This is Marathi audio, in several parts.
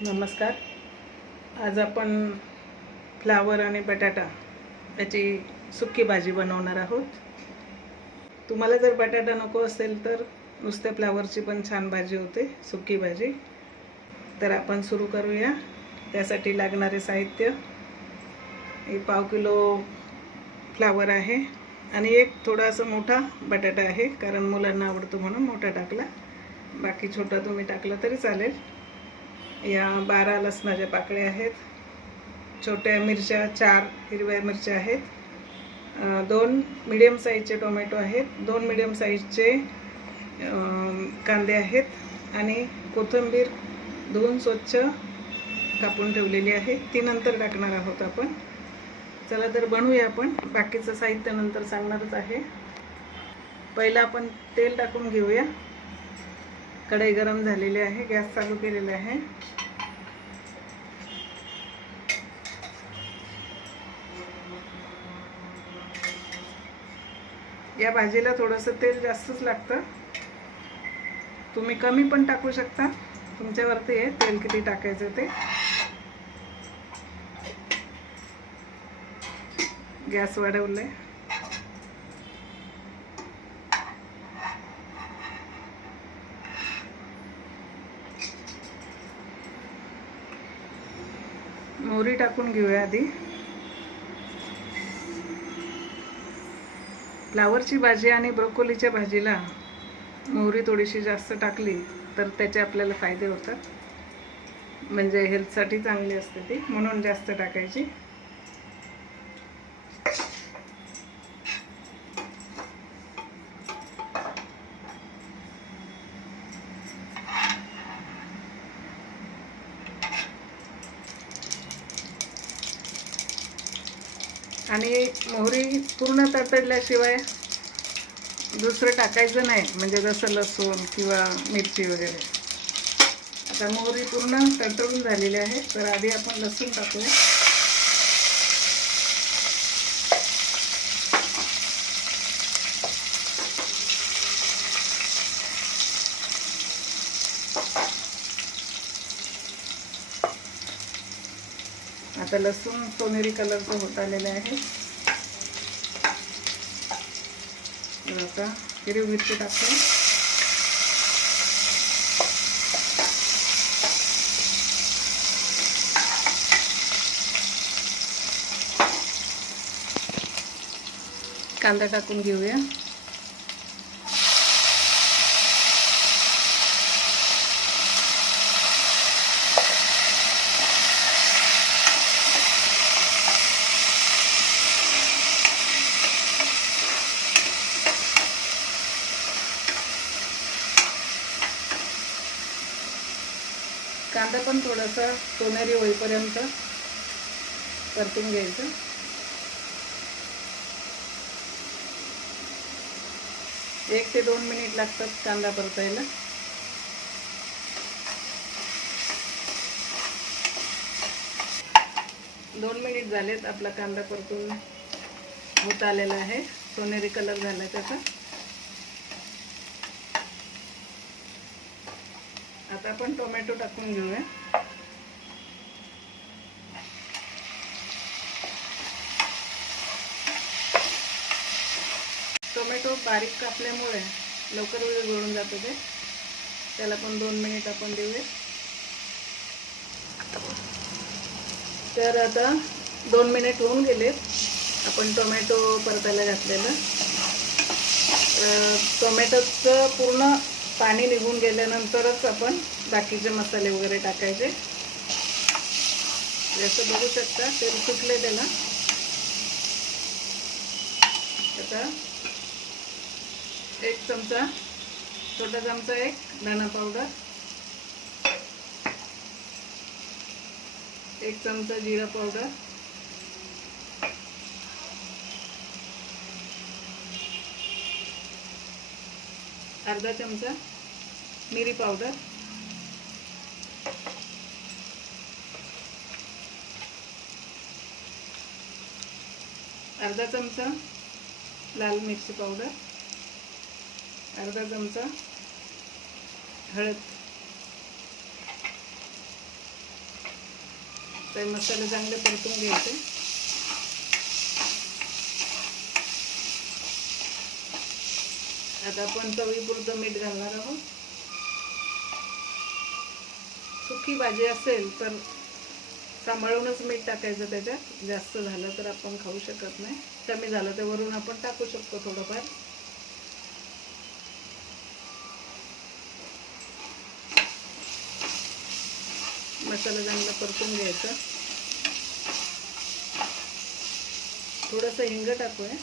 नमस्कार. आज आपण फ्लावर आणि बटाटा याची सुकी भाजी बनवणार आहोत. तुम्हाला जर बटाटा नको असेल तर नुसत्या फ्लावरची पण छान भाजी होते सुकी भाजी. तर आपण सुरू करूया. त्यासाठी लागणारे साहित्य. एक पाव किलो फ्लावर आहे आणि एक थोडासा मोठा बटाटा आहे कारण मुलांना आवडतो म्हणून मोठा टाकला. बाकी छोटा तुम्ही टाकला तरी चालेल. या बारा लसणाच्या पाकळ्या आहेत. छोट्या मिरच्या चार हिरव्या मिरच्या आहेत. दोन मिडियम साईजचे टोमॅटो आहेत. दोन मिडियम साईजचे कांदे आहेत. आणि कोथिंबीर धुवून स्वच्छ कापून ठेवलेली आहे. ती नंतर टाकणार आहोत आपण. चला तर बनवूया आपण. बाकीचं साहित्य नंतर सांगणारच आहे. पहिलं आपण तेल टाकून घेऊया. कढई गरम झालेली आहे गॅस चालू केलेला आहे. या भाजीला थोडंसं तेल जास्तच लागतं. तुम्ही कमी पण टाकू शकता. तुमच्यावरती आहे तेल किती टाकायचं ते. गॅस वाढवलं आहे मोहरी टाकून घेऊया आधी. फ्लावरची भाजी आणि ब्रोकोलीच्या भाजीला मोहरी थोडीशी जास्त टाकली तर त्याचे आपल्याला फायदे होतात. म्हणजे हेल्थसाठी चांगली असते ती म्हणून जास्त टाकायची. आणि मोहरी पूर्ण तडतडल्याशिवाय दुसरं टाकायचं नाही. म्हणजे जसं लसूण किंवा मिरची वगैरे. आता मोहरी पूर्ण तडतडून झालेली आहे. तर आधी आपण लसूण टाकूया. आता लसूण सोनेरी कलरचं होत आलेलं आहे. आता हिरवी मिरची टाकतो. कांदा टाकून घेऊया. कांदा पण थोडासा सोनेरी होईपर्यंत परतून घ्यायचं. एक ते दोन मिनिट लागतात कांदा परतायला. दोन मिनिट झालेत आपला कांदा परतून होत आलेला आहे. सोनेरी कलर झाला त्याचा. आता आपण टोमॅटो टाकून घेऊया. टोमॅटो बारीक कापल्यामुळे लवकर गळून जातो ते. त्याला पण दोन मिनिट आपण देऊया. तर आता दोन मिनिट होऊन गेलेत. आपण टोमॅटो परतायला घातलेलं. टोमॅटोचं पूर्ण पाणी निघून गेल्यानंतरच आपण बाकीचे मसाले वगैरे टाकायचे. जसं बघू शकता तेल सुटले त्याला. आता एक चमचा छोटा चमचा एक धना पावडर. एक चमचा जिरा पावडर. अर्धा चमचा मिरी पावडर. अर्धा चमचा लाल मिरची पावडर अर्धा चमचा हळद. ते मसाले चांगले परतून घ्यायचे. आता आपण चवीपुरतं मीठ घालणार आहोत. सुकी भाजी असेल तर सांभाळूनच मीठ टाकायचं त्याच्यात. जास्त झालं तर आपण खाऊ शकत नाही. कमी झालं तर वरून आपण टाकू शकतो थोडंफार. मसाला चांगला परतून घ्यायचा. थोडंसं हिंग टाकूया.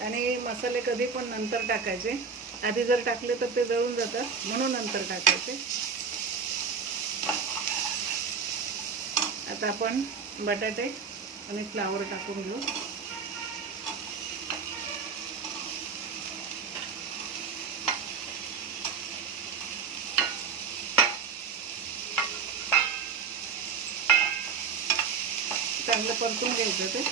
आणि मसाले कधी पण नंतर टाकायचे. आधी जर टाकले तर ते जळून जातात. म्हणून नंतर टाकायचे आता आपण बटाटे आणि फ्लावर टाकून घेऊ. चांगलं परतून घ्यायचं ते.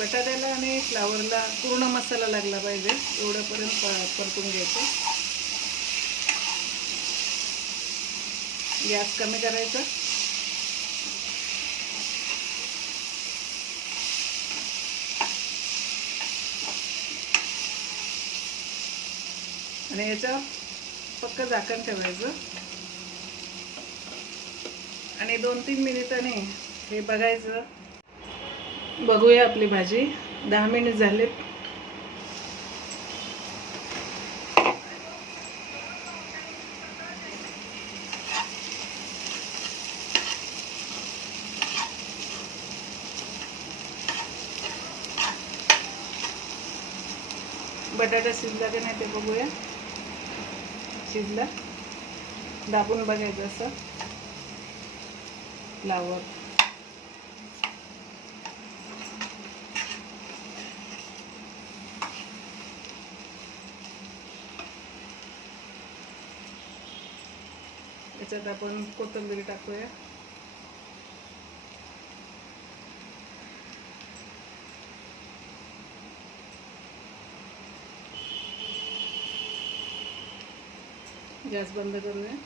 बटाट्याला आणि फ्लावरला पूर्ण मसाला लागला पाहिजे एवढ्यापर्यंत प- परतून घ्यायचं. गॅस कमी करायचा. आणि याच्यावर पक्क झाकण ठेवायचं. आणि दोन तीन मिनिटांनी हे बघायचं. बघूया आपली भाजी. दहा मिनिट झालेत बटाटा शिजला की नाही ते बघूया. शिजला. दाबून बघायचं असं. फ्लावर याच्यात आपण कोथिंबीर टाकूया. गॅस बंद करूया.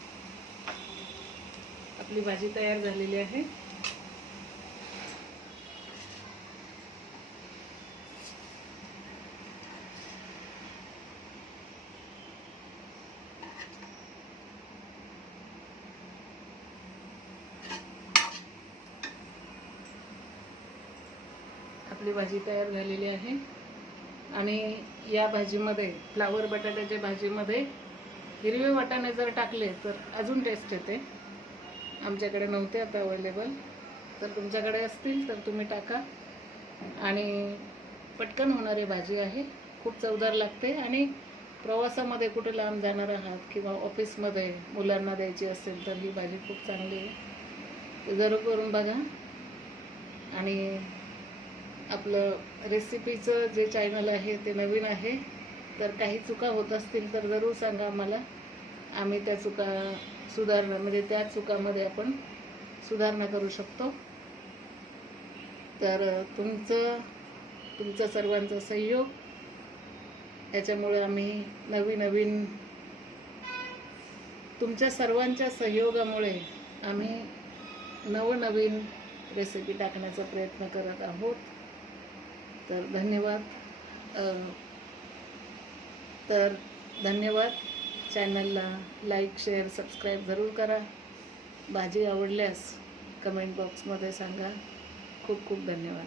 आपली भाजी तयार झालेली आहे. आपली भाजी तयार झालेली आहे. आणि या भाजीमध्ये फ्लावर बटाट्याच्या भाजीमध्ये हिरवे वाटाणे जर टाकले तर अजून टेस्ट येते. आमच्याकडे नव्हते आता अवेलेबल तर तुमच्याकडे असतील तर तुम्ही टाका. आणि पटकन होणारी भाजी आहे. खूप चवदार लागते आणि प्रवासामध्ये कुठे लांब जाणार आहात किंवा ऑफिसमध्ये मुलांना द्यायची असेल तर ही भाजी खूप चांगली आहे. जरूर करून बघा. आणि आपलं रेसिपीचं जे चॅनल आहे ते नवीन आहे. तर काही चुका होत असतील तर जरूर सांगा आम्हाला. आम्ही त्या चुका सुधारणा म्हणजे त्या चुकामध्ये आपण सुधारणा करू शकतो. तर तुमचं तुमचं सर्वांचा सहयोग. याच्यामुळे आम्ही नवीन नवीन तुमच्या सर्वांच्या सहयोगामुळे आम्ही नवनवीन रेसिपी टाकण्याचा प्रयत्न करत आहोत. तर धन्यवाद. तर धन्यवाद. चॅनलला लाईक शेअर सबस्क्राईब जरूर करा. भाजी आवडल्यास कमेंट बॉक्समध्ये सांगा. खूप खूप धन्यवाद.